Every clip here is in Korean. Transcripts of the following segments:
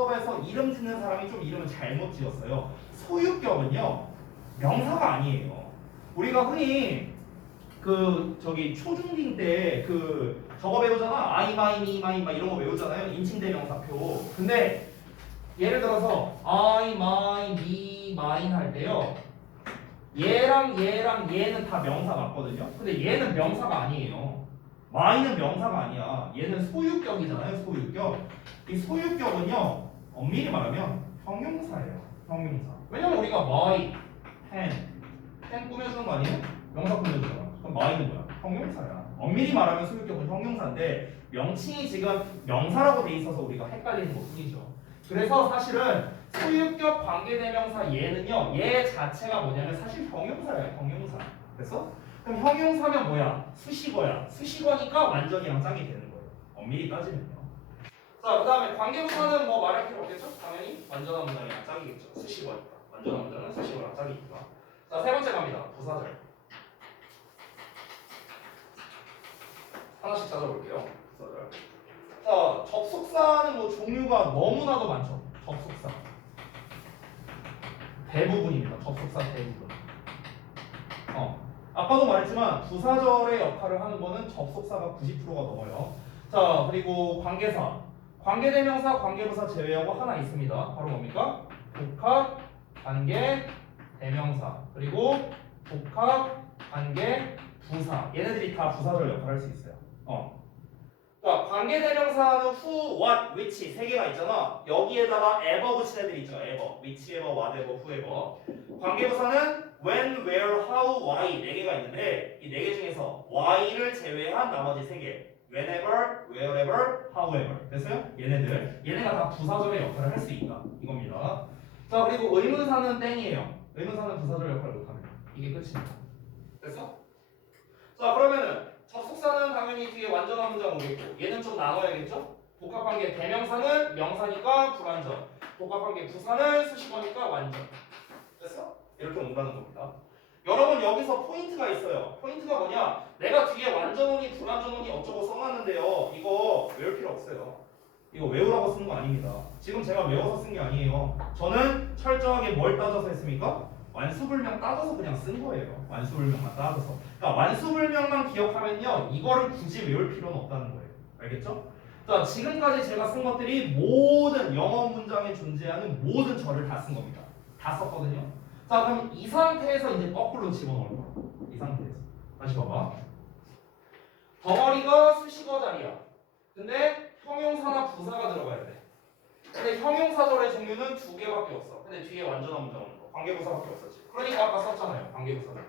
수업에서 이름 짓는 사람이 좀 이름을 잘못 지었어요. 소유격은요 명사가 아니에요. 우리가 흔히 초중딩 때 저거 배우잖아. I, my, me, mine 막 이런 거 배우잖아요. 인칭대명사표. 근데 예를 들어서 I, my, me, mine 할 때요. 얘랑 얘는 다 명사 맞거든요. 근데 얘는 명사가 아니에요. my는 명사가 아니야. 얘는 소유격이잖아요. 소유격. 이 소유격은요. 엄밀히 말하면 형용사예요. 형용사. 왜냐면 우리가 my, pen 꾸며주는 거 아니에요? 명사 꾸며주잖아. 그럼 my는 뭐야? 형용사야. 엄밀히 말하면 소유격은 형용사인데 명칭이 지금 명사라고 돼 있어서 우리가 헷갈리는 것 뿐이죠. 그래서 사실은 소유격 관계대명사 얘는요. 얘 자체가 뭐냐면 사실 형용사예요. 형용사. 됐어? 그럼 형용사면 뭐야? 수식어야. 수식어니까 완전이랑 짝이 되는 거예요. 엄밀히 따지면요. 자, 그 다음에 관계부사는 뭐 말할 필요 없겠죠? 당연히 완전한 문장이랑 짝이겠죠. 수식어니까. 완전한 문장은 수식어랑 짝이니까. 자, 세 번째 갑니다. 부사절. 하나씩 찾아볼게요. 부사절. 자, 접속사는 뭐 종류가 너무나도 많죠. 접속사. 대부분입니다. 접속사 대부분. 아까도 말했지만 부사절의 역할을 하는 거는 접속사가 90%가 넘어요. 자, 그리고 관계사. 관계대명사, 관계부사 제외하고 하나 있습니다. 바로 뭡니까? 복합, 관계, 대명사. 그리고 복합, 관계, 부사. 얘네들이 다 부사절 역할을 할 수 있어요. 자, 관계대명사는 who, what, which 세 개가 있잖아. 여기에다가 ever 붙인 애들 있죠. ever, whichever, whatever, whoever. 관계부사는 when, where, how, why 네 개가 있는데 이 네 개 중에서 why를 제외한 나머지 세 개. whenever, wherever, however. 됐어요? 얘네가 다 부사절의 역할을 할 수 있다. 이겁니다. 자, 그리고 의문사는 땡이에요. 의문사는 부사절 역할을 못합니다. 이게 끝입니다. 됐어? 자, 그러면은 접속사는 당연히 뒤에 완전한 문장 오겠고 얘는 좀 나눠야겠죠? 복합관계 대명사는 명사니까 불완전, 복합관계 부사는 수식어니까 완전. 됐어? 이렇게 온다는 겁니다. 여러분 여기서 포인트가 있어요. 포인트가 뭐냐? 내가 뒤에 완전온이 불완전온이 어쩌고 써놨는데요. 이거 외울 필요 없어요. 이거 외우라고 쓰는 거 아닙니다. 지금 제가 외워서 쓴 게 아니에요. 저는 철저하게 뭘 따져서 했습니까? 완수불명 따져서 그냥 쓴 거예요. 완수불명만 따져서. 그러니까 완수불명만 기억하면요. 이거를 굳이 외울 필요는 없다는 거예요. 알겠죠? 자, 지금까지 제가 쓴 것들이 모든 영어 문장에 존재하는 모든 절을 다 쓴 겁니다. 다 썼거든요. 자, 그럼 이 상태에서 이제 거꾸로 집어넣을 거야. 이 상태에서. 다시 봐봐. 덩어리가 수식어 자리야. 근데 형용사나 부사가 들어가야 돼. 근데 형용사절의 종류는 두 개밖에 없어. 근데 뒤에 완전한 문장 오는 거. 관계부사밖에 없었지. 그러니까 아까 썼잖아요. 관계부사를.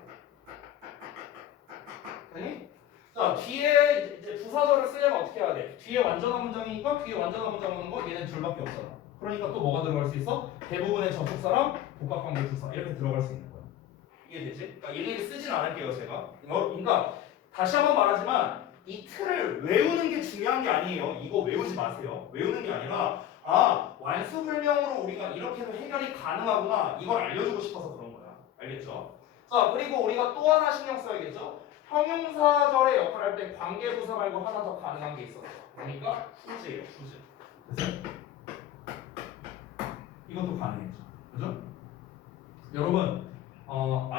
그니? 자, 뒤에 이제 부사절을 쓰려면 어떻게 해야 돼? 뒤에 완전한 문장이니까 뒤에 완전한 문장 오는 거 얘는 둘밖에 없잖아. 그러니까 또 뭐가 들어갈 수 있어? 대부분의 접속사랑 복합관계 부사 이렇게 들어갈 수 있는 거야. 이해되지? 그러니까 일일이 쓰진 않을게요, 제가. 그러니까 다시 한번 말하지만 이 틀을 외우는 게 중요한 게 아니에요. 이거 외우지 마세요. 외우는 게 아니라 완수불명으로 우리가 이렇게도 해결이 가능하구나. 이걸 알려주고 싶어서 그런 거야. 알겠죠? 자, 그리고 우리가 또 하나 신경 써야겠죠? 형용사절의 역할을 할 때 관계부사 말고 하나 더 가능한 게 있었어. 그러니까 후즈예요. 후즈. 됐어요? 이것도 가능했죠. 그죠? 여러분,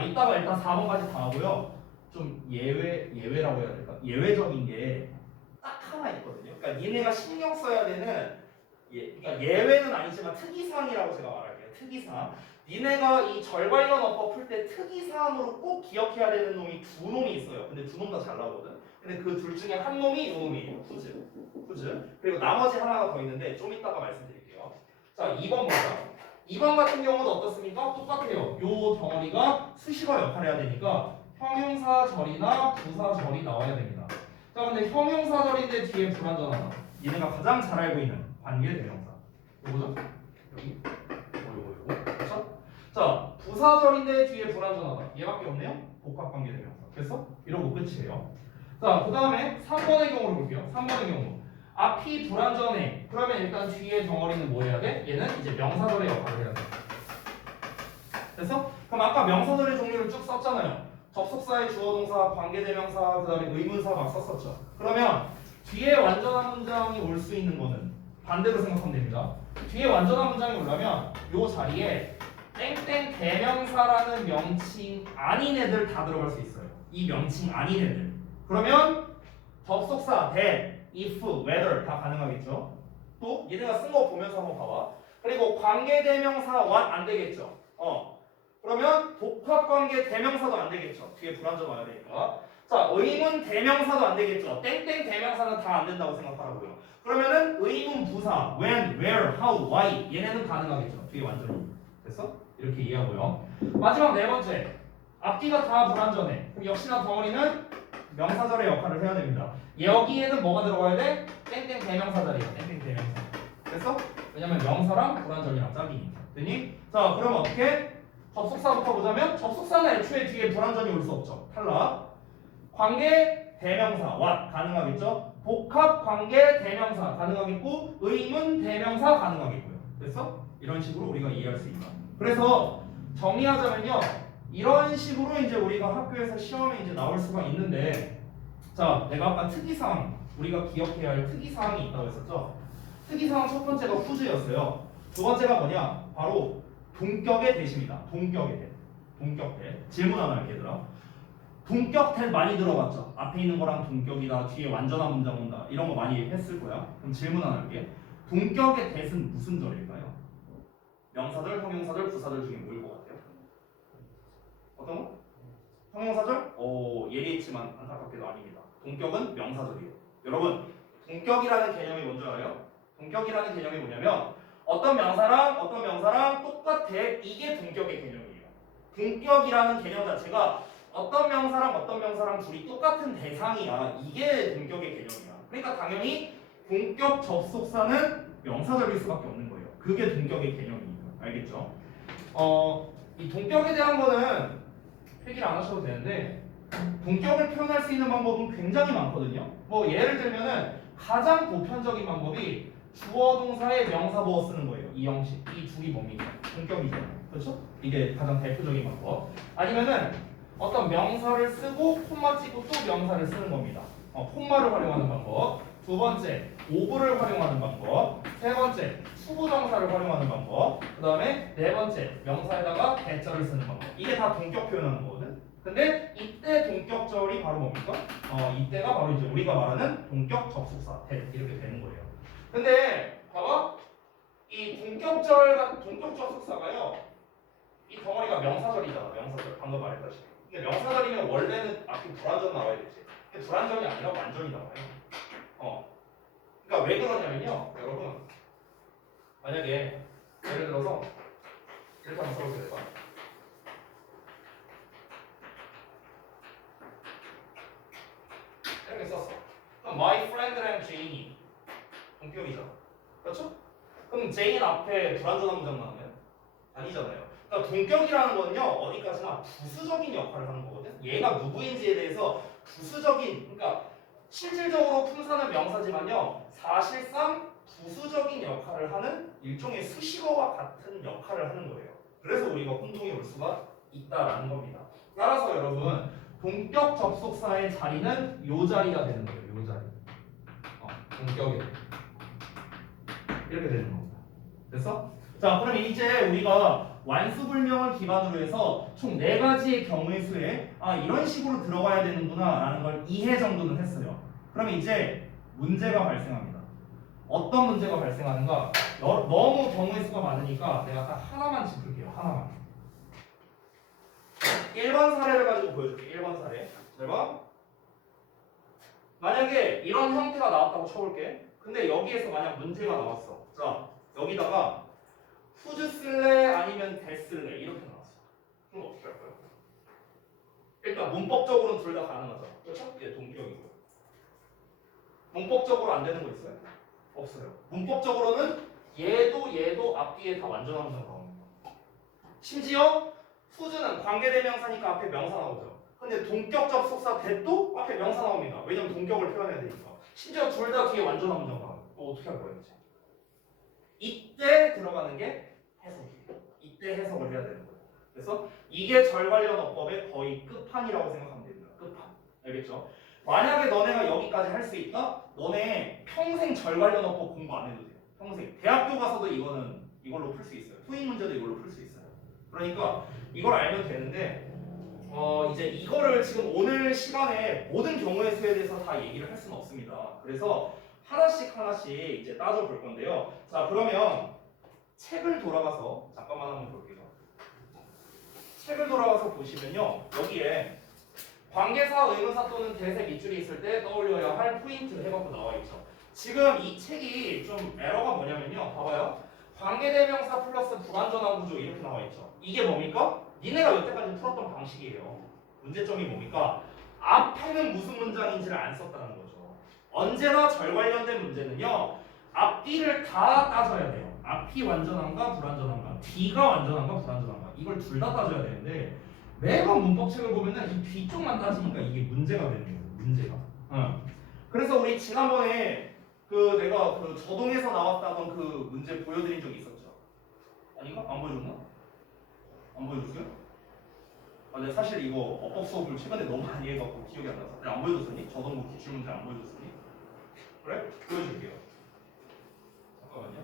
이따가 일단 4번까지 다 하고요. 좀 예외라고 해야 될까? 예외적인 게 딱 하나 있거든요. 그러니까 니네가 신경 써야 되는 그러니까 예외는 아니지만 특이사항이라고 제가 말할게요. 특이사항. 니네가 이 절 관련 어법 풀 때 특이사항으로 꼭 기억해야 되는 놈이 두 놈이 있어요. 근데 두 놈 다 잘 나오거든. 근데 그 둘 중에 한 놈이 이 놈이에요. 후즈. 그리고 나머지 하나가 더 있는데 좀 이따가 말씀드릴게요. 자, 2번 보자. 2번 같은 경우는 어떻습니까? 똑같아요. 요 덩어리가 수식어 역할을 해야 되니까 형용사절이나 부사절이 나와야 됩니다. 자, 근데 형용사절인데 뒤에 불완전하다. 얘네가 가장 잘 알고 있는 관계대명사. 요거죠? 여기. 요거. 그렇죠? 자, 부사절인데 뒤에 불완전하다. 얘밖에 없네요. 복합관계대명사. 됐어? 이러고 끝이에요. 자, 그 다음에 3번의 경우를 볼게요. 3번의 경우. 앞이 불완전해. 그러면 일단 뒤에 덩어리는 뭐 해야 돼? 얘는 이제 명사절의 역할을 해야 돼. 됐어? 그럼 아까 명사절의 종류를 쭉 썼잖아요. 접속사의 주어동사, 관계대명사, 그 다음에 의문사 막 썼었죠. 그러면 뒤에 완전한 문장이 올 수 있는 거는 반대로 생각하면 됩니다. 뒤에 완전한 문장이 오려면 요 자리에 땡땡 대명사라는 명칭 아닌 애들 다 들어갈 수 있어요. 이 명칭 아닌 애들. 그러면 접속사 that, if, whether 다 가능하겠죠. 또 얘네가 쓴 거 보면서 한번 봐봐. 그리고 관계대명사 what 안 되겠죠. 그러면 복합관계 대명사도 안 되겠죠. 뒤에 불완전 와야 되니까. 자, 의문 대명사도 안 되겠죠. 땡땡 대명사는 다 안 된다고 생각하라고요. 그러면은 의문 부사 when, where, how, why 얘네는 가능하겠죠. 뒤에 완전히. 됐어? 이렇게 이해하고요. 마지막 네 번째. 앞뒤가 다 불완전해. 그럼 역시나 덩어리는 명사절의 역할을 해야 됩니다. 여기에는 뭐가 들어가야 돼? 땡땡 대명사 자리야. 땡땡 대명사. 됐어? 왜냐면 명사랑 불완전이랑 짝이니까. 됐니? 자, 그럼 어떻게? 접속사부터 보자면 접속사는 애초에 뒤에 불완전이 올 수 없죠. 탈락. 관계 대명사 what 가능하겠죠? 복합 관계 대명사 가능하겠고 의문 대명사 가능하겠고요. 됐어? 이런 식으로 우리가 이해할 수 있다. 그래서 정리하자면요. 이런 식으로 이제 우리가 학교에서 시험에 이제 나올 수가 있는데 자, 내가 아까 특이사항 우리가 기억해야 할 특이사항이 있다고 했었죠. 특이사항 첫 번째가 후즈였어요. 두 번째가 뭐냐? 바로 동격의 대십니다. 동격의 대. 동격 대. 질문 하나 할게 얘들아. 동격 대 많이 들어봤죠? 앞에 있는 거랑 동격이다. 뒤에 완전한 문장 온다. 이런 거 많이 했을 거야. 그럼 질문 하나 할게. 동격의 대는 무슨 절일까요? 명사절, 형용사절, 부사절 중에 뭐일 것 같아요? 어떤 거? 형용사절? 예리했지만 안타깝게도 아닙니다. 동격은 명사절이에요. 여러분, 동격이라는 개념이 뭔지 알아요? 동격이라는 개념이 뭐냐면 어떤 명사랑 똑같아. 이게 동격의 개념이에요. 동격이라는 개념 자체가 어떤 명사랑 둘이 똑같은 대상이야. 이게 동격의 개념이야. 그러니까 당연히 동격 접속사는 명사절일 수밖에 없는 거예요. 그게 동격의 개념이니까. 알겠죠? 이 동격에 대한 거는 필기를 안 하셔도 되는데 동격을 표현할 수 있는 방법은 굉장히 많거든요. 뭐 예를 들면은 가장 보편적인 방법이 주어 동사에 명사 보어 쓰는 거예요. 이 형식. 이 둘이 뭡니까? 동격이잖아요. 그렇죠? 이게 가장 대표적인 방법. 아니면은 어떤 명사를 쓰고 콤마 찍고 또 명사를 쓰는 겁니다. 콤마를 활용하는 방법. 두 번째, 오브를 활용하는 방법. 세 번째, 수부정사를 활용하는 방법. 그 다음에 네 번째, 명사에다가 대절을 쓰는 방법. 이게 다 동격 표현하는 거거든. 근데 이때 동격절이 바로 뭡니까? 이때가 바로 이제 우리가 말하는 동격 접속사 이렇게 되는 거예요. 근데 봐봐, 이 동격 접속사가요. 이 덩어리가 명사절이잖아. 명사절. 방금 말했다시피. 근데 명사절이면 원래는 앞에 불완전 나와야 되지. 근데 불완전이 아니라 완전이 나와요. 그러니까 왜 그러냐면요, 여러분. 만약에 예를 들어서 이렇게 한번 써보세요. 이렇게 썼어. 그럼 my friend랑 제인이 동격이잖아. 그렇죠? 그럼 제인 앞에 불완전한 문장 나오나요? 아니잖아요. 그러니까 동격이라는 거는요, 어디까지나 부수적인 역할을 하는 거거든. 얘가 누구인지에 대해서 부수적인, 그러니까 실질적으로 품사는 명사지만요, 사실상 부수적인 역할을 하는 일종의 수식어와 같은 역할을 하는 거예요. 그래서 우리가 혼동이 올 수가 있다라는 겁니다. 따라서 여러분, 동격 접속사의 자리는 요 자리가 되는 거예요. 요 자리. 동격이 이렇게 되는 겁니다. 됐어? 자, 그럼 이제 우리가 완수불명을 기반으로 해서 총 4가지의 경우의 수에 이런 식으로 들어가야 되는구나 라는 걸 이해 정도는 했어요. 그러면 이제 문제가 발생합니다. 어떤 문제가 발생하는가? 너무 경우의 수가 많으니까 내가 딱 하나만 짚을게요. 하나만. 1번 사례를 가지고 보여줄게. 1번 사례. 잘 봐. 만약에 이런 형태가 나왔다고 쳐볼게. 근데 여기에서 만약 문제가 나왔어. 자, 여기다가 후즈 쓸래 아니면 대 쓸래 이렇게 나왔어. 그럼 어떻게 할까요? 일단 문법적으로는 둘 다 가능하죠. 그렇죠? 얘 동격이고. 문법적으로 안 되는 거 있어요? 없어요. 문법적으로는 얘도 앞뒤에 다 완전한 문장 나옵니다. 심지어 후즈는 관계대명사니까 앞에 명사 나오죠. 근데 동격 접속사 대도 앞에 명사 나옵니다. 왜냐면 동격을 표현해야 되니까. 심지어 둘 다 뒤에 완전한 문장 나와요. 어떻게 할 거예요, 이제? 이때 들어가는 게 해석이에요. 이때 해석을 해야 되는 거예요. 그래서 이게 절 관련 어법의 거의 끝판이라고 생각하면 됩니다. 끝판. 알겠죠? 만약에 너네가 여기까지 할 수 있다? 너네 평생 절 관련 어법 공부 안 해도 돼요. 평생. 대학교 가서도 이걸로 풀 수 있어요. 토익 문제도 이걸로 풀 수 있어요. 그러니까 이걸 알면 되는데 이제 이거를 지금 오늘 시간에 모든 경우의 수에 대해서 다 얘기를 할 수는 없습니다. 그래서 하나씩 이제 따져볼 건데요. 자, 그러면 책을 돌아가서 잠깐만 한번 볼게요. 책을 돌아가서 보시면요. 여기에 관계사, 의문사 또는 대세 밑줄이 있을 때 떠올려야 할 포인트 해갖고 나와 있죠. 지금 이 책이 좀 에러가 뭐냐면요. 봐봐요. 관계대명사 플러스 불완전한 구조 이렇게 나와 있죠. 이게 뭡니까? 니네가 여태까지 풀었던 방식이에요. 문제점이 뭡니까? 앞에는 무슨 문장인지를 안 썼다는 거죠. 언제나 절 관련된 문제는요. 앞뒤를 다 따져야 돼요. 앞이 완전한가 불완전한가, 뒤가 완전한가 불완전한가 이걸 둘 다 따져야 되는데 매번 문법책을 보면은 이 뒤쪽만 따지니까 이게 문제가 되는 거예요. 문제가. 그래서 우리 지난번에 내가 저동에서 나왔다던 그 문제 보여드린 적이 있었죠. 아닌가? 안 보여줬나? 안 보여줬어요? 근데 사실 이거 어법 수업을 최근에 너무 많이 해갖고 기억이 안 나서. 안 보여줬었니? 저동부 기출문제 안 보여줬었니? 그래? 보여줄게요. 잠깐만요.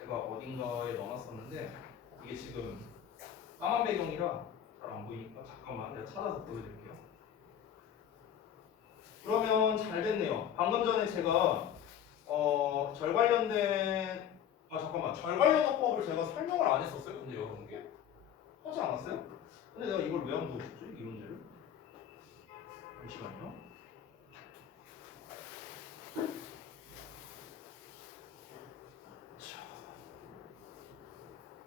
제가 어딘가에 넣어놨었는데 이게 지금 까만 배경이라 잘 안 보이니까 잠깐만 내가 찾아서 보여드릴게요. 그러면 잘 됐네요. 방금 전에 제가 절 관련된 잠깐만 절 관련어법을 제가 설명을 안 했었어요. 근데 여러분께 하지 않았어요? 근데 내가 이걸 왜 안 보여줬지? 이 문제를 잠시만요.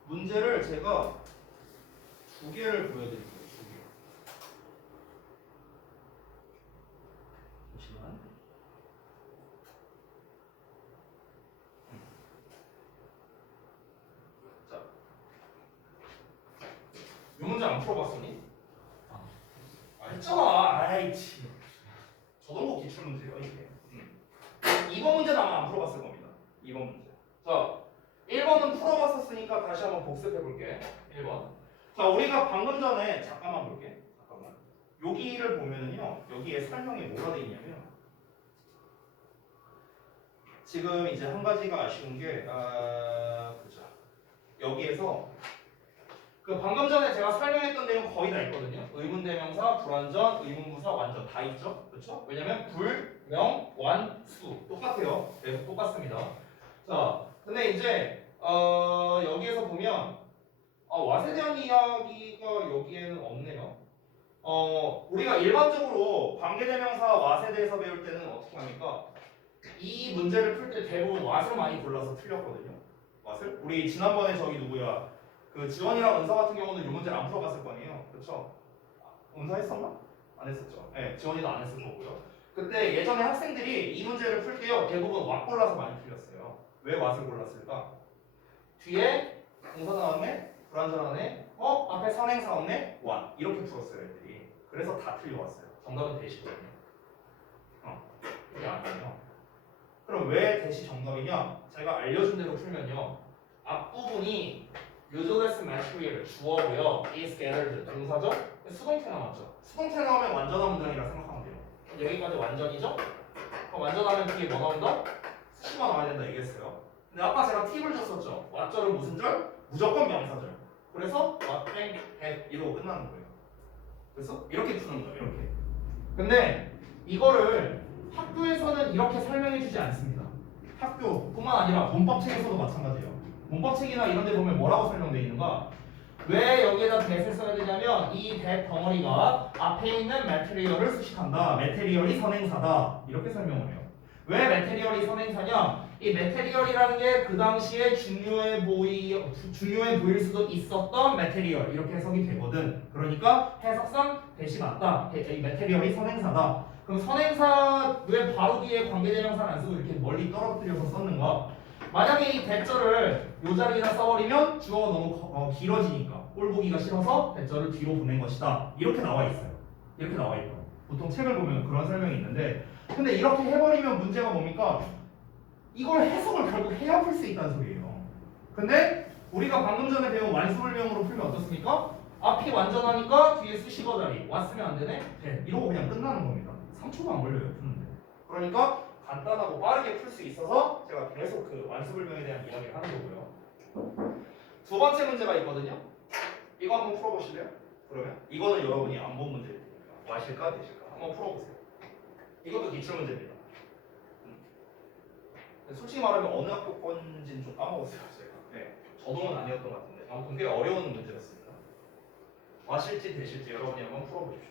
문제를 제가 두 개를 보여드릴게요. 두 개. 잠시만. 자, 이 문제 안 풀어봤으니? 했잖아. 아이치. 저동국 기출 문제예요 이게. 2번 문제는 아마 안 풀어봤을 겁니다. 2번 문제. 자, 1번은 풀어봤었으니까 다시 한번 복습해볼게. 1번. 자, 우리가 방금 전에 잠깐만 볼게. 잠깐만. 여기를 보면은요. 여기에 설명이 뭐가 돼 있냐면 지금 이제 한 가지가 아쉬운 게 그죠. 여기에서 방금 전에 제가 설명했던 내용 거의 다 있거든요. 의문대명사, 불완전, 의문부사, 완전 다 있죠. 그렇죠? 왜냐면 불, 명, 완, 수 똑같아요. 계속 똑같습니다. 자, 근데 이제 여기에서 보면 왓에 대한 이야기가 여기에는 없네요. 우리가 일반적으로 관계대명사 왓에 대해서 배울 때는 어떻게 합니까? 이 문제를 풀 때 대부분 왓을 많이 골라서 틀렸거든요. 왓을? 우리 지난번에 저기 누구야? 지원이랑 은서 같은 경우는 이 문제를 안 풀어봤을 거 아니에요. 그렇죠? 은서 했었나? 안 했었죠. 네, 지원이도 안 했을 거고요. 그때 예전에 학생들이 이 문제를 풀 때요 대부분 왓 골라서 많이 틀렸어요. 왜 왓을 골랐을까? 뒤에 동사 나왔네? 불완전하네? 앞에 선행사 없네? 왓 이렇게 풀었어요 애들이. 그래서 다 틀려왔어요. 정답은 대시거든요. 이게 아니에요. 그럼 왜 대시 정답이냐? 제가 알려준 대로 풀면요 앞부분이 useless material 주어고요. is gathered 동사죠? 수동태 나왔죠? 수동태 나오면 완전한 문장이라 생각하면 돼요. 여기까지 완전이죠? 그럼 완전하면 뒤에 뭐 나온다? 수시가 나와야 된다 얘기했어요. 근데 아까 제가 팁을 줬었죠. 왓절은 무슨 절? 무조건 명사절. 그래서 what, and, have 이러고 끝나는 거예요. 그래서 이렇게 푸는 거예요. 이렇게. 근데 이거를 학교에서는 이렇게 설명해 주지 않습니다. 학교뿐만 아니라 문법책에서도 마찬가지예요. 문법책이나 이런 데 보면 뭐라고 설명되어 있는가? 왜 여기에다 that을 써야 되냐면 이 that 덩어리가 앞에 있는 material을 수식한다. material이 선행사다. 이렇게 설명을 해요. 왜 material이 선행사냐? 이 material이라는 게 그 당시에 중요해 보일 수도 있었던 material 이렇게 해석이 되거든. 그러니까 해석상 대시 맞다. 이 material이 선행사다. 그럼 선행사 왜 바로 뒤에 관계대명사를 안 쓰고 이렇게 멀리 떨어뜨려서 썼는가? 만약에 이 대절을 이 자리에다 써버리면 주어가 너무 길어지니까 꼴 보기가 싫어서 대절을 뒤로 보낸 것이다. 이렇게 나와 있어요. 이렇게 나와 있고 보통 책을 보면 그런 설명이 있는데 근데 이렇게 해버리면 문제가 뭡니까? 이걸 해석을 결국 해야 풀 수 있다는 소리예요. 근데 우리가 방금 전에 배운 완수불명으로 풀면 어떻습니까? 앞이 완전하니까 뒤에 수식어 자리 왔으면 안 되네? 네, 이러고 그냥 끝나는 겁니다. 3초도 안 걸려요 푸는데. 그러니까 간단하고 빠르게 풀 수 있어서 제가 계속 그 완수불명에 대한 이야기를 하는 거고요. 두 번째 문제가 있거든요. 이거 한번 풀어보실래요? 그러면 이거는 여러분이 안 본 문제일 테니까 마실까 되실까 한번 풀어보세요. 이것도 기출 문제입니다. 솔직히 말하면 어느 학교 건지는 좀 까먹었어요 제가. 네, 저도는 아니었던 것 같은데 아무튼 꽤 어려운 문제였습니다. 마실지 되실지 여러분이 한번 풀어보십시오.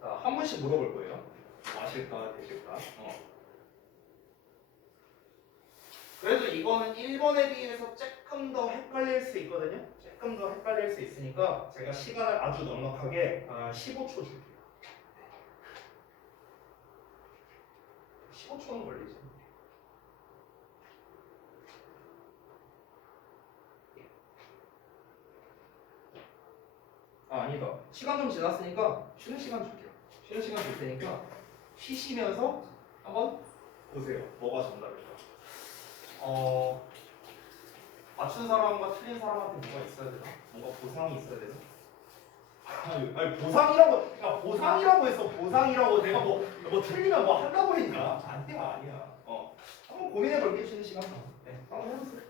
자, 한 분씩 물어볼 거예요. 마실까 되실까? 그래도 이거는 1번에 비해서 조금 더 헷갈릴 수 있거든요. 조금 더 헷갈릴 수 있으니까 제가 시간을 아주 넉넉하게 15초 줄게요. 15초는 걸리죠. 아니다. 시간 좀 지났으니까 쉬는 시간 줄게요. 쉬는 시간 줄 테니까 쉬시면서 한번 보세요. 뭐가 정답일까? 맞춘 사람과 틀린 사람한테 뭐가 있어야 되나? 뭔가 보상이 있어야 되나? 아니 보상이라고, 그러니까 보상이라고 했어. 보상이라고 내가 뭐 틀리면 뭐 한다고 했냐? 아니야. 한번 고민해 볼게. 쉬는 시간. 네, 한번 해보세요.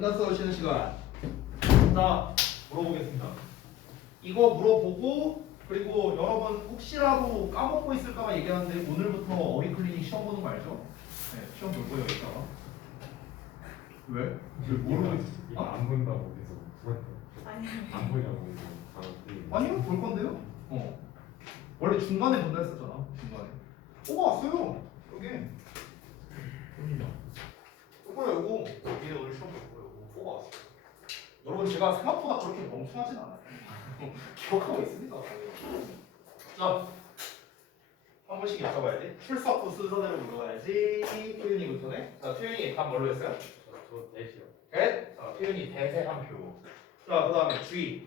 끝났어. 쉬는 시간. 자, 물어보겠습니다. 이거 물어보고 그리고 여러분 혹시라도 까먹고 있을까봐 얘기하는데 오늘부터 어휘클리닉 시험 보는 거 알죠? 네, 시험 볼 거예요 이따가. 왜? 모르고 있어? 이거 안 본다고 계속 아니 안 보냐고 이거 아니요, 볼 건데요. 원래 중간에 본다 했었잖아. 중간에. 뽑아왔어요. 여기. 보이냐? 이거요, 이거. 여기에 오늘 시험 볼 거예요. 이거 뽑아왔어요. 여러분 제가 생각보다 그렇게 멍청하진 않아요. 기억하고 있습니다. 자, 한 번씩 여쭤봐야지. 출석 후 순서대로 물어봐야지. 표현이부터네. 자, 표현이 답 뭘로 했어요? 저 대시요. 대. 자, 표현이 대세 한 표. 자, 그 다음에 주의.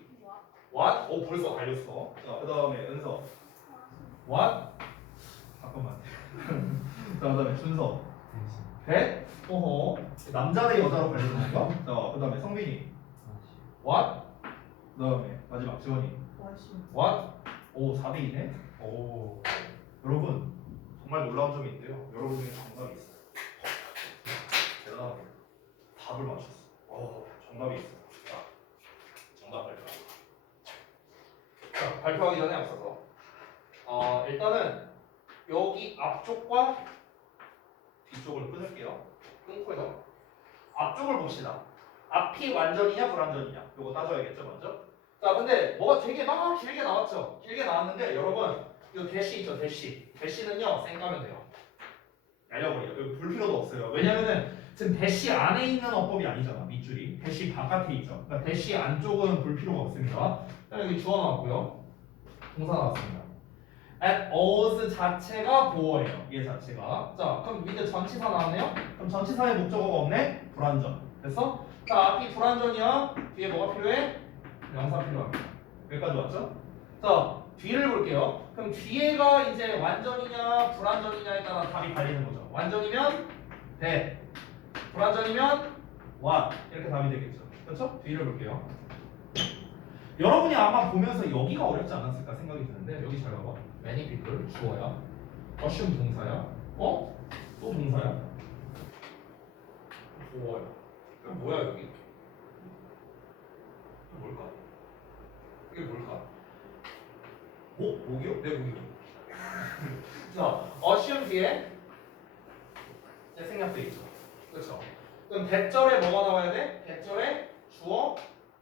what? 오, 벌써 달렸어. 자, 그 다음에 은서. what? 잠깐만. 자, 그 다음에 준서. 대. 어허. 남자 대 여자로 갈리는 건가? 자, 그 다음에 성빈이. what? 그 다음에 마지막 지원이. what? 오, 4대2네. 오. 여러분, 정말 놀라운 점이 있는데요. 여러분 중에 정답이 있어요. 대단합니다. 답을 맞췄어. 오, 정답이 있어요. 자, 정답 발표. 자, 발표하기 전에 앞서서 일단은 여기 앞쪽과 뒤쪽을 끊을게요. 끊고요. 앞쪽을 봅시다. 앞이 완전이냐 불완전이냐 이거 따져야겠죠 먼저. 자, 근데 뭐가 되게 막 길게 나왔죠. 길게 나왔는데 여러분 이 대시 있죠. 대시는요 쌩 까면 돼요. 날려버려요. 이거 볼 필요도 없어요. 왜냐면은 지금 대시 안에 있는 어법이 아니잖아. 밑줄이 대시 바깥에 있죠. 그러니까 대시 안쪽은 볼 필요가 없습니다. 여기 주어 나왔고요. 동사 나왔습니다. at all's 자체가 보어예요. 얘 자체가. 자, 그럼 밑에 전치사 나왔네요. 그럼 전치사의 목적어가 없네. 불완전. 됐어? 자, 앞이 불완전이야. 뒤에 뭐가 필요해? 명사 필요합니다. 여기까지 왔죠? 자, 뒤를 볼게요. 그럼 뒤에가 이제 완전이냐 불완전이냐에 따라 답이 갈리는 거죠. 완전이면 대, 불완전이면 what 이렇게 답이 되겠죠. 그렇죠? 뒤를 볼게요. 여러분이 아마 보면서 여기가 어렵지 않았을까 생각이 드는데 여기 잘 봐봐. many people 주어야. assume 동사야. 또 동사야. 보어야. 이거 뭐야 여기? 이게 뭘까? 이게 뭘까? 목이요? 네, 목이요. 자, assume 뒤에 생략돼 있죠. 그렇죠? 그럼 대절에 뭐가 나와야 돼? 대절에 주어,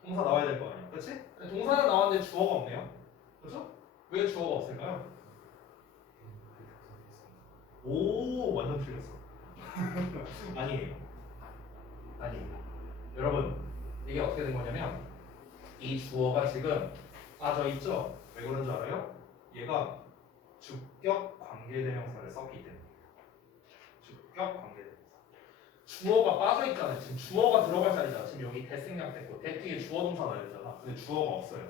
동사 나와야 될 거 아니야. 그렇지? 동사는 나왔는데 주어가 없네요. 그렇죠? 왜 주어가 없을까요? 오, 완전 틀렸어. 아니에요. 여러분, 이게 어떻게 된 거냐면 이 주어가 지금 빠져 있죠. 왜 그런 줄 알아요? 얘가 주격 관계대명사를 썼기 때문에. 주격 관계대명사. 주어가 빠져 있잖아요. 지금 주어가 들어갈 자리잖아. 지금 여기 대생략됐고 대 뒤에 주어 동사 나야 되잖아. 근데 주어가 없어요.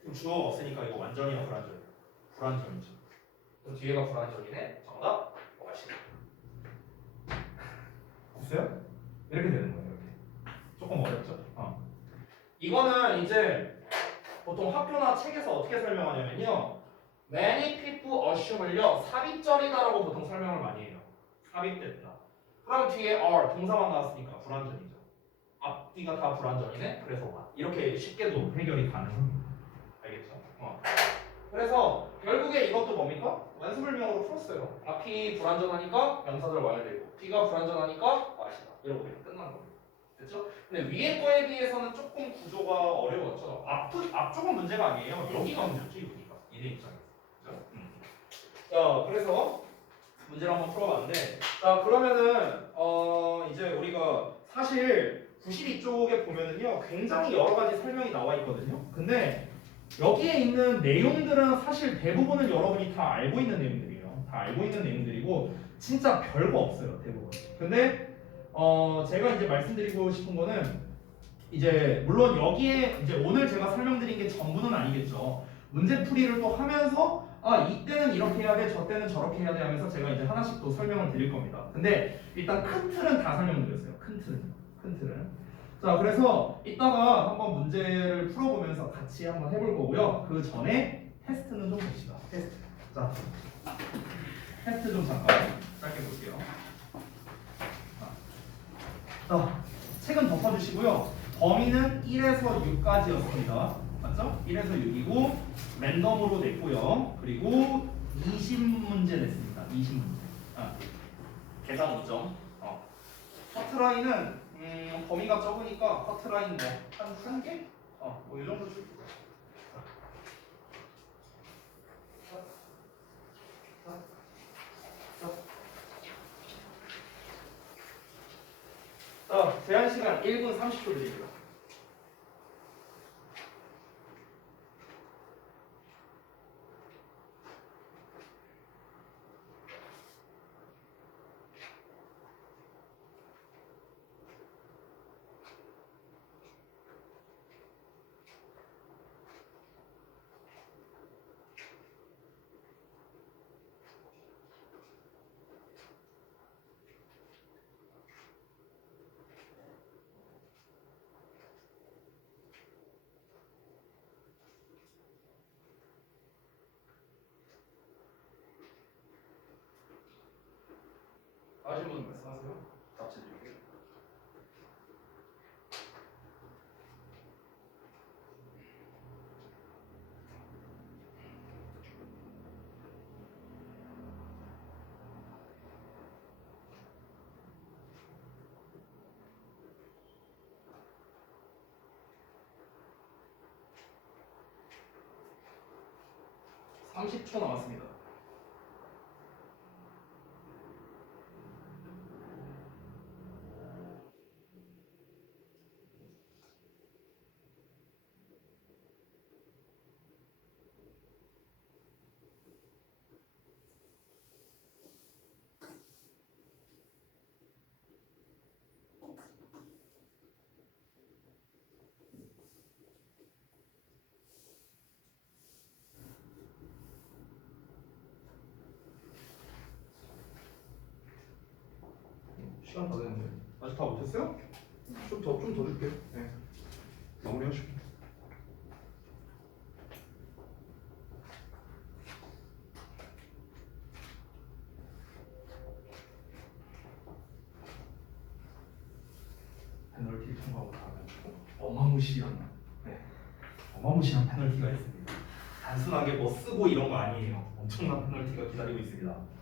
그럼 주어가 없으니까 이거 완전이야 불완전이야? 불완전이죠. 그럼 뒤에가 불완전이네. 정답 뭐하시나? 됐어요? 이렇게 되는 거예요. 이렇게. 조금 어렵죠? 이거는 이제 보통 학교나 책에서 어떻게 설명하냐면요. many people assume을요. 삽입절이다라고 보통 설명을 많이 해요. 삽입됐다. 그럼 뒤에 are 동사만 나왔으니까 불완전이죠. 앞뒤가 다 불완전이네. 그래서 what. 이렇게 쉽게도 해결이 가능합니다. 알겠죠? 그래서 결국에 이것도 뭡니까? 완수불명으로 풀었어요. 앞이 불완전하니까 명사절 와야 되고 뒤가 불완전하니까 what이다. 이러고 그냥 끝난 겁니다. 됐죠? 근데 위에 거에 비해서는 조금 구조가 어려웠죠. 앞쪽은 문제가 아니에요. 여기가 문제였죠. 여기가. 얘네 입장에서. 그죠? 자, 그래서 문제를 한번 풀어봤는데 자, 그러면은 이제 우리가 사실 92쪽에 보면은요. 굉장히 여러 가지 설명이 나와 있거든요. 근데 여기에 있는 내용들은 사실 대부분은 여러분이 다 알고 있는 내용들이에요. 다 알고 있는 내용들이고 진짜 별거 없어요. 대부분. 근데 제가 이제 말씀드리고 싶은 거는 이제 물론 여기에 이제 오늘 제가 설명드린 게 전부는 아니겠죠. 문제풀이를 또 하면서 이때는 이렇게 해야 돼, 저 때는 저렇게 해야 돼 하면서 제가 이제 하나씩 또 설명을 드릴 겁니다. 근데 일단 큰 틀은 다 설명드렸어요. 큰 틀은. 자, 그래서 이따가 한번 문제를 풀어보면서 같이 한번 해볼 거고요. 그 전에 테스트는 좀 봅시다. 테스트. 자, 테스트 좀 잠깐 짧게 볼게요. 자, 책은 덮어주시고요. 범위는 1에서 6까지였습니다. 맞죠? 1에서 6이고 랜덤으로 냈고요. 그리고 20문제 냈습니다. 20문제. 계산 5점. 커트라인은 범위가 적으니까 커트라인 뭐한 개? 뭐 이 정도 줄게요. 제한 시간 1분 30초 드릴게요. 아시는 분 말씀하세요. 답지 드릴게요. 네. 30초 남았습니다. 시간 다 됐는데 아직 다 못했어요? 좀 더 줄게요. 네. 마무리하시고. 페널티 통과하고 나면 어마무시한 어마무시한 페널티가 있습니다. 단순하게 뭐 쓰고 이런 거 아니에요. 엄청난 페널티가 기다리고 있습니다.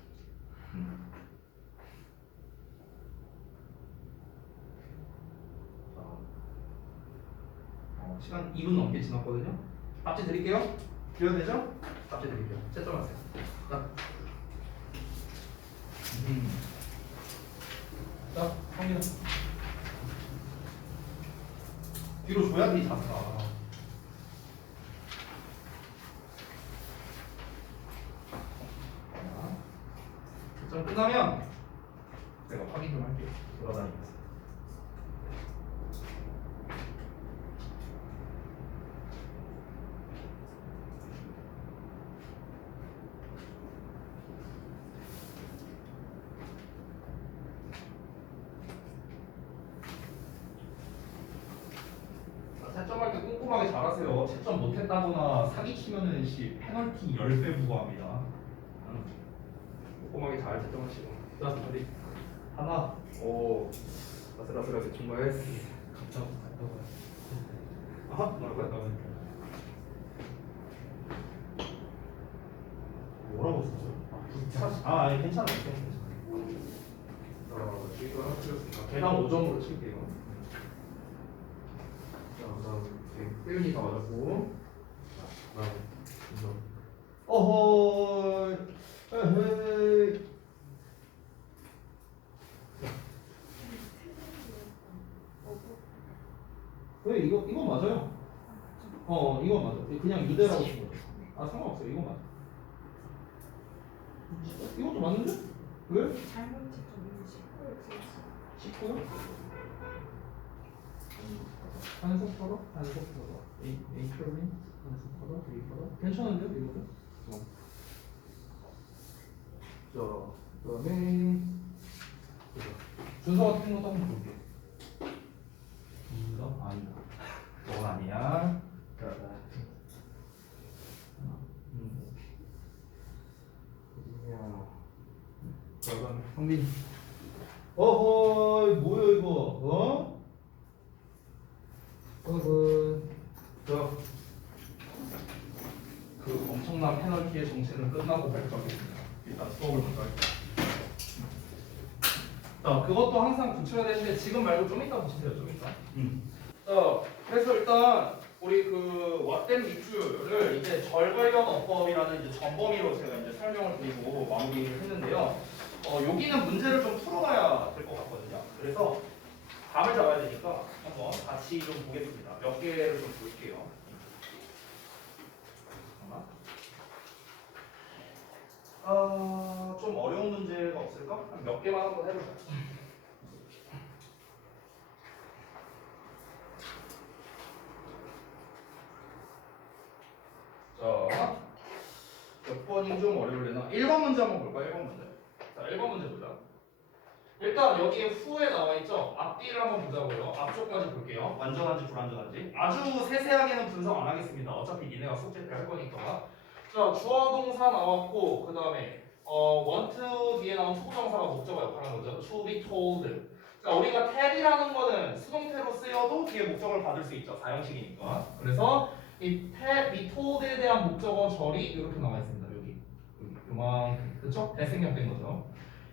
시간 2분 넘게 지났거든요. 답지 드릴게요. 드려도 되죠? 답지 드릴게요. 채점하세요. 자, 자, 성민아. 뒤로 줘야 돼, 자세가. 채점 끝나면 제가 확인 좀 할게요. 돌아다니면서. 채점할 때 꼼꼼하게 잘하세요. 채점 못했다거나 사기치면은 페널티 10배 부과합니다. 꼼꼼하게 잘 채점하시고. 자, 어디? 하나. 오. 아슬아슬하게 정말. 아하. 뭐라고 썼어요? 아니 괜찮아요. 이거 하나 틀렸습니다. 계단 5점으로 칠게요. 자, 그다음 태윤이 다 맞았고. 그다음 어허. 에헤이. 왜 이거 맞아요? 이거 맞아. 그냥 이대라고 친 거죠. 상관없어요. 이거 맞아. 이것도 맞는데? 왜? 잘못 찍었는데 19요? 한속터로? 한속터로 A표민? 한속터로? A표로? 괜찮은데요? 이거도? 자, 그 다음에 준서 같은 것도 한번 볼게요. 준서? 아니다. 넌 아니야. 자, 자, 그다음 성빈. 어허, 뭐야 이거? 하고 발표하겠습니다. 일단 수업을 먼저 할게요. 자, 그것도 항상 붙여야 되는데 지금 말고 좀 이따 붙이세요. 좀 이따. 자, 그래서 일단 우리 그 왓댐 밑줄을 이제 절관련 어법이라는 이제 전범위로 제가 이제 설명을 드리고 마무리를 했는데요. 여기는 문제를 좀 풀어가야 될 것 같거든요. 그래서 감을 잡아야 되니까 한번 같이 좀 보겠습니다. 몇 개를 좀 볼게요. 잠깐만. 좀 어려운 문제가 없을까? 한 몇 개만 한번 해보자. 자, 몇 번이 좀 어려울래나? 1번 문제 한번 볼까요? 1번 문제. 자, 1번 문제 보자. 일단 여기에 후에 나와 있죠? 앞뒤를 한번 보자고요. 앞쪽까지 볼게요. 완전한지 불완전한지. 아주 세세하게는 분석 안 하겠습니다. 어차피 니네가 숙제 때 할 거니까. 자, 주어 동사 나왔고 그 다음에 want to 뒤에 나온 초정사가 목적어 역할하는 거죠. to be told. 자, 우리가 tell이라는 거는 수동태로 쓰여도 뒤에 목적어를 받을 수 있죠. 사형식이니까. 그래서 이 be told에 대한 목적어 절이 이렇게 나와 있습니다. 여기 요만큼. 그쵸? 대생략된 거죠.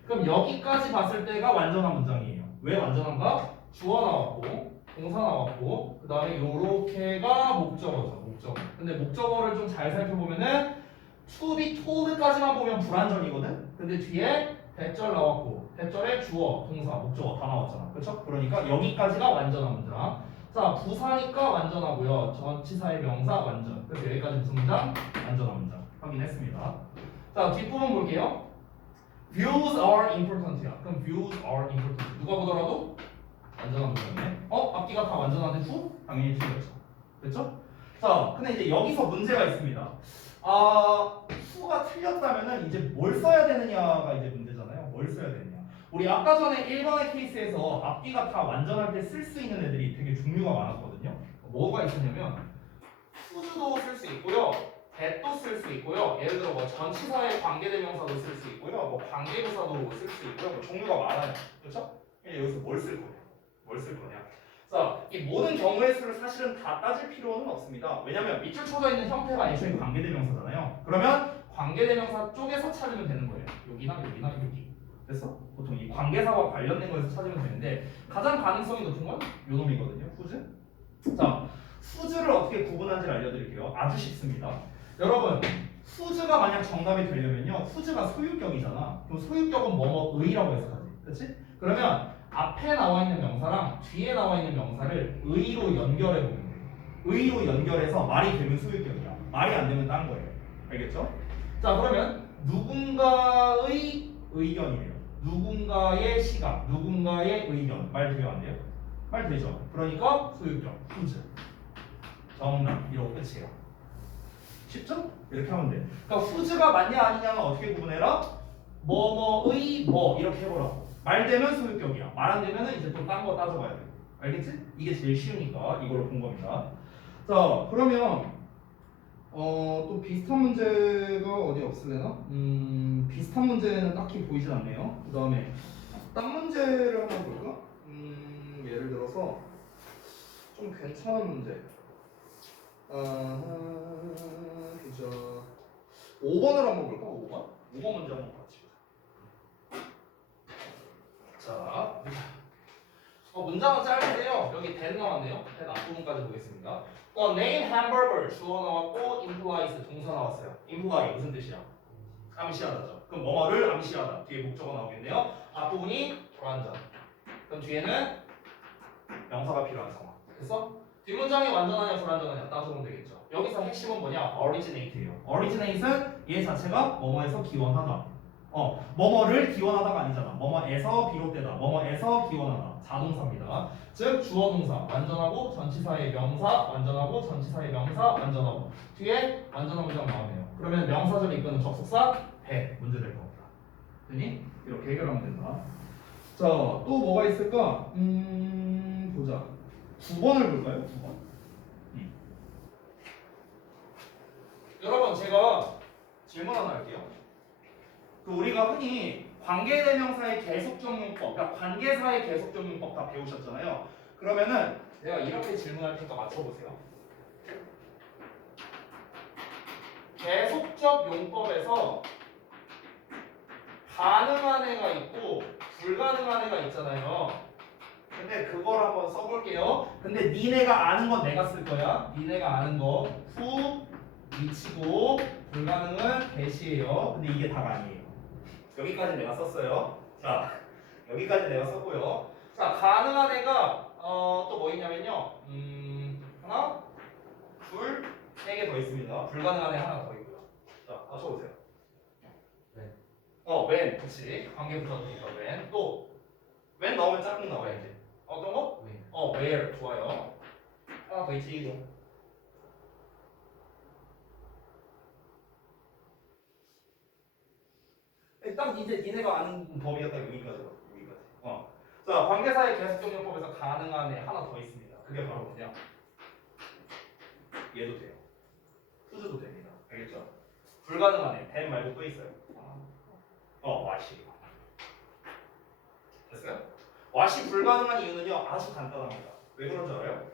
그럼 여기까지 봤을 때가 완전한 문장이에요. 왜 완전한가? 주어 나왔고 동사 나왔고 그 다음에 요렇게가 목적어죠. 목적어. 근데 목적어를 좀 잘 살펴보면은 to be told까지만 보면 불완전이거든. 근데 뒤에 대절 나왔고 대절에 주어, 동사, 목적어 다 나왔잖아. 그렇죠? 그러니까 여기까지가 완전한 문장. 자, 부사니까 완전하고요. 전치사의 명사 완전. 그래서 여기까지 무슨 문장? 완전한 문장. 확인했습니다. 자, 뒷부분 볼게요. Views are important야. 그럼 views are important. 누가 보더라도 완전한 문장이네. 앞뒤가 다 완전한데 후? 당연히 틀렸죠. 됐죠? 자, 근데 이제 여기서 문제가 있습니다. 후가 틀렸다면은 이제 뭘 써야 되느냐가 이제 문제잖아요. 뭘 써야 되느냐. 우리 아까 전에 1번의 케이스에서 앞뒤가 다 완전할 때 쓸 수 있는 애들이 되게 종류가 많았거든요. 뭐가 있었냐면 후주도 쓸 수 있고요. that도 쓸 수 있고요. 예를 들어 뭐 전치사의 관계대명사도 쓸 수 있고요. 뭐 관계부사도 쓸 수 있고요. 뭐 종류가 많아요. 그렇죠? 여기서 뭘 쓸 거냐? 뭘 쓸 거냐? 자, 이 모든 경우의 수를 사실은 다 따질 필요는 없습니다. 왜냐면 밑줄 쳐져 있는 형태가 애초에 관계대명사잖아요. 그러면 관계대명사 쪽에서 찾으면 되는 거예요. 여기나 여기나 여기. 됐어? 보통 이 관계사와 관련된 거에서 찾으면 되는데 가장 가능성이 높은 건 요 놈이거든요. 후즈. 자, 후즈를 어떻게 구분하는지를 알려드릴게요. 아주 쉽습니다. 여러분, 후즈가 만약 정답이 되려면요. 후즈가 소유격이잖아. 그럼 소유격은 뭐뭐의라고 해석하지. 그렇지? 그러면 앞에 나와 있는 명사랑 뒤에 나와 있는 명사를 의로 연결해 보면 돼요. 의로 연결해서 말이 되면 소유격이야. 말이 안 되면 딴 거예요. 알겠죠? 자, 그러면 누군가의 의견이래요. 누군가의 시각, 누군가의 의견. 말 돼요, 안 돼요? 말 되죠. 그러니까 소유격, 후즈. 정답. 이러고 끝이에요. 쉽죠? 이렇게 하면 돼. 그러니까 후즈가 맞냐 아니냐는 어떻게 구분해라? 뭐뭐의 뭐 이렇게 해보라고. 말 되면 소유격이야. 말 안 되면은 이제 또 딴 거 따져봐야 돼. 알겠지? 이게 제일 쉬우니까 이걸로 본 겁니다. 자, 그러면 또 비슷한 문제가 어디 없을래나? 비슷한 문제는 딱히 보이진 않네요. 그 다음에 딴 문제를 한번 볼까? 예를 들어서 좀 괜찮은 문제. 그죠. 5번을 한번 볼까? 5번? 5번 문제 한번 같이 보자. 자, 문장은 짧은데요. 여기 that 나왔네요. that 앞부분까지 보겠습니다. name hamburger 주어 나왔고 implies 동사 나왔어요. imply 무슨 뜻이야? 암시하다죠. 그럼 뭐뭐를 암시하다. 뒤에 목적어 나오겠네요. 앞부분이 불완전. 그럼 뒤에는 명사가 필요한 상황. 그래서 뒷문장이 완전하냐 불완전하냐 따져보면 되겠죠. 여기서 핵심은 뭐냐? originate예요. originate은 얘 자체가 뭐뭐에서 기원하다. 뭐뭐를 기원하다가 아니잖아. 뭐뭐에서 비롯되다. 뭐뭐에서 기원하다. 자동사입니다. 즉 주어 동사 완전하고 전치사의 명사 완전하고 전치사의 명사 완전하고 뒤에 완전한 문장 나오네요. 그러면 명사절을 이끄는 접속사 배 문제 될 겁니다. 됐니? 이렇게 해결하면 된다. 자, 또 뭐가 있을까? 보자. 9번을 볼까요? 9번. 여러분 제가 질문 하나 할게요. 우리가 흔히 관계대명사의 계속적용법, 그러니까 관계사의 계속적용법 다 배우셨잖아요. 그러면은 내가 이렇게 질문할 테니까 맞춰보세요. 계속적 용법에서 가능한 애가 있고 불가능한 애가 있잖아요. 근데 그걸 한번 써볼게요. 근데 니네가 아는 건 내가 쓸 거야. 니네가 아는 거 who 위치고 불가능은 대시예요. 근데 이게 다가 아니에요. 여기까지 내가 썼어요. 자, 여기까지 내가 썼고요. 자, 가능한 애가 또 뭐 있냐면요. 하나, 둘, 세 개 더 있습니다. 불가능한 애 하나 더 있고요. 자, 맞춰보세요. when, 그치. 관계부터 되니까 when. 또 when 나오면 짝꿍 나와야지. 어떤 거? where. 좋아요. 하나 더 있지, 이거. 딱 이제 니네가 아는 범위였다 여기까지. 자, 관계사의 계속적용법에서 가능한 애 하나 더 있습니다. 그게 바로 그냥 얘도 돼요. 후즈도 됩니다. 알겠죠? 불가능한 애, 된 말고 또 있어요. 와시. 됐어요? 와시 불가능한 이유는요 아주 간단합니다. 왜 그런 줄 알아요?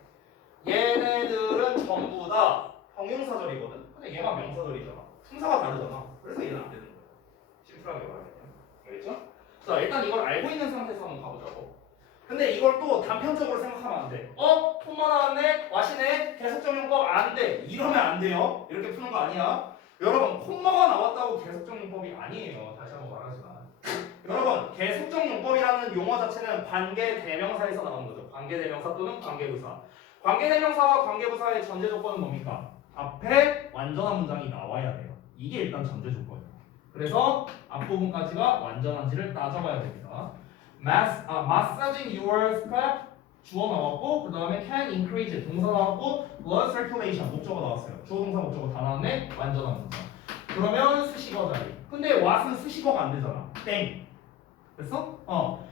얘네들은 전부 다 형용사절이거든. 근데 얘만 명사절이잖아. 품사가 다르잖아. 그래서 얘는 안 되는 거야. 심플하게 말하면. 알겠죠? 자, 일단 이걸 알고 있는 상태에서 한번 가보자고. 근데 이걸 또 단편적으로 생각하면 안 돼. 콤마 나왔네? 와시네? 계속적용법 안 돼. 이러면 안 돼요. 이렇게 푸는 거 아니야. 여러분, 콤마가 나왔다고 계속적용법이 아니에요. 다시 한번 말하지만. 여러분, 계속적용법이라는 용어 자체는 관계대명사에서 나오는 거죠. 관계대명사 또는 관계부사. 관계대명사와 관계부사의 전제 조건은 뭡니까? 앞에 완전한 문장이 나와야 돼요. 이게 일단 전제 조건이에요. 그래서 앞부분까지가 완전한지를 따져봐야 됩니다. massaging your scalp 주어 나왔고 그 다음에 can increase 동사 나왔고 blood circulation 목적어 나왔어요. 주어 동사 목적어 다 나왔네. 완전한 문장. 그러면 수식어 자리. 근데 what은 수식어가 안 되잖아. 땡. 됐어?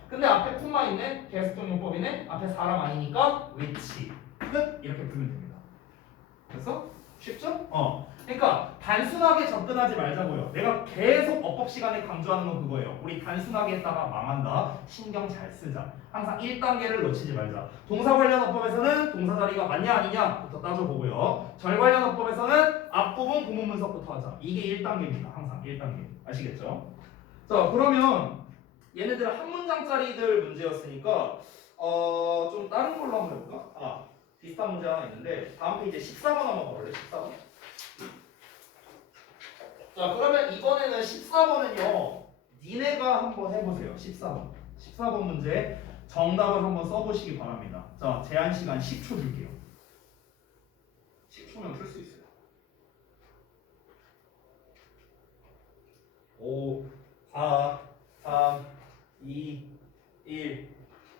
근데 앞에 콤마 있네. 계속적용법이네. 앞에 사람 아니니까 which. 끝. 이렇게 풀면 됩니다. 됐어? 쉽죠? 그러니까 단순하게 접근하지 말자고요. 내가 계속 어법 시간에 강조하는 건 그거예요. 우리 단순하게 했다가 망한다. 신경 잘 쓰자. 항상 1단계를 놓치지 말자. 동사 관련 어법에서는 동사 자리가 맞냐 아니냐부터 따져보고요. 절 관련 어법에서는 앞부분 구문 분석부터 하자. 이게 1단계입니다. 항상 1단계. 아시겠죠? 자, 그러면 얘네들 한 문장짜리들 문제였으니까 좀 다른 걸로 한번 해볼까? 비슷한 문제 하나 있는데 다음 페이지에 14번 한번 봐볼래? 14번. 자, 그러면 이번에는 14번은요 니네가 한번 해보세요. 14번 문제 정답을 한번 써보시기 바랍니다. 자, 제한 시간 10초 줄게요. 10초면 풀 수 있어요. 5 4 3 2 1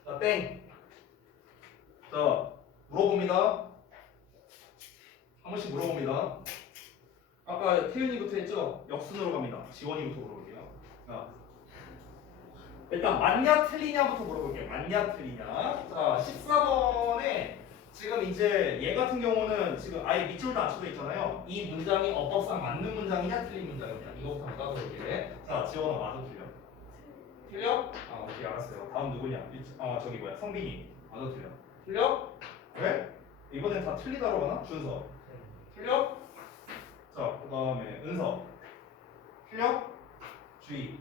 자, 땡. 자, 물어봅니다. 한 번씩 물어봅니다. 아까 태윤이부터 했죠? 역순으로 갑니다. 지원이부터 물어볼게요. 일단 맞냐 틀리냐부터 물어볼게요. 맞냐 틀리냐. 자, 14번에 지금 이제 얘 같은 경우는 지금 아예 밑줄도 안 쳐져 있잖아요. 이 문장이 어법상 맞는 문장이냐 틀린 문장이냐 이거부터 한번 따져볼게. 자, 지원아 맞아 틀려? 틀려? 오케이 알았어요. 다음 누구냐? 저기 뭐야 성빈이 맞아 틀려? 틀려? 왜? 이번엔 다 틀리다고 하나? 준서 틀려? 자, 그 다음에 은서 틀려? 주희